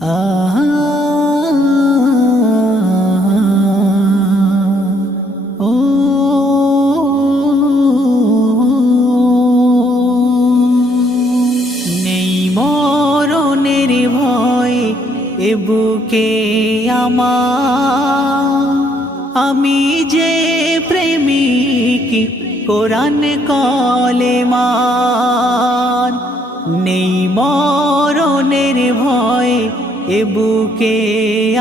আহা ও নেই মরণের ভয় এ বুকে আমার, আমি যে প্রেমিক কোরআন কলেমার। নেই মরণের ভয় এ বুকে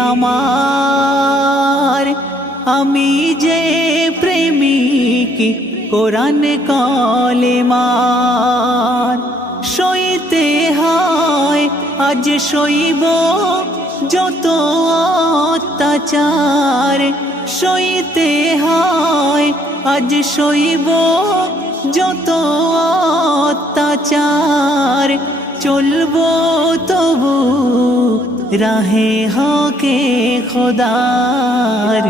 আমার, আমি যে প্রেমিক কোরআন কলেমার। সইতে হয় আজ সইব যত অত্যাচার, সইতে হয় আজ সইব যত অত্যাচার। চলবো তবু রাহে হকে খোদার,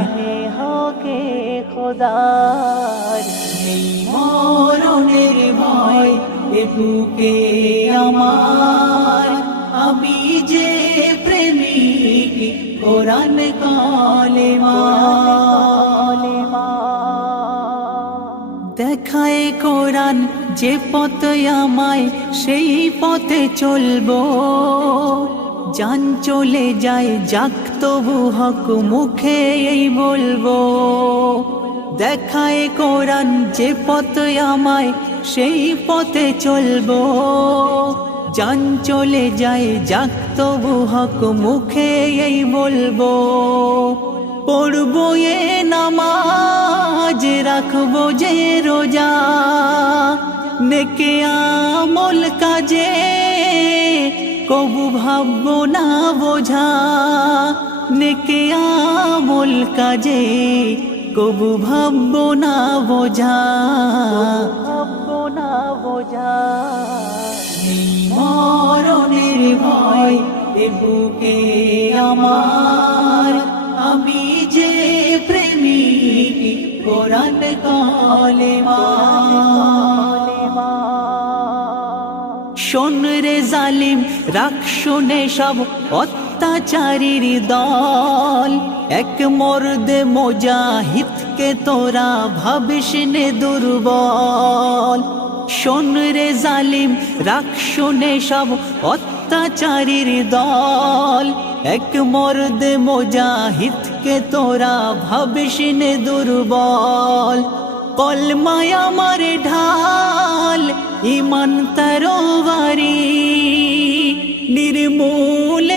হকে খোদার। নেই মরণের ভয় এ বুকে আমার, আমি যে প্রেমিক কোরআন কলেমার। দেখায় কোরআন যে পথে আমায়, সেই পথে চলবো। জান চলে যায় যাক তবু হক মুখে এই বলবো। দেখায় কোরআন যে পথে আমায়, সেই পথে চলবো। জান চলে যায় যাক তবু হক মুখে এই বলবো। পড়বো এ নামাজ, রাখবো যে রোজা, নেকে আমল কাজে কবু ভাববো না বোঝা। নেকে আমল কাজে কবু ভাববো না বোঝা, ভাববো না বোঝা। মরণের ভয় এ বুকে আমার, আমি যে প্রেমিক কোরআন কলেমার। শোন রে জালিম, রাখ শুনে সব অত্যাচারীর দল। এক মর্দে মুজাহিদকে তোরা ভাবিস নে দুর্বল। শোন রে জালিম, রাখ শুনে সব অত্যাচারীর দল। এক মর্দে মুজাহিদকে তোরা ভাবিস নে দুর্বল। কলমায় আমার ঢাল, ঈমান তরবারি নির্মূল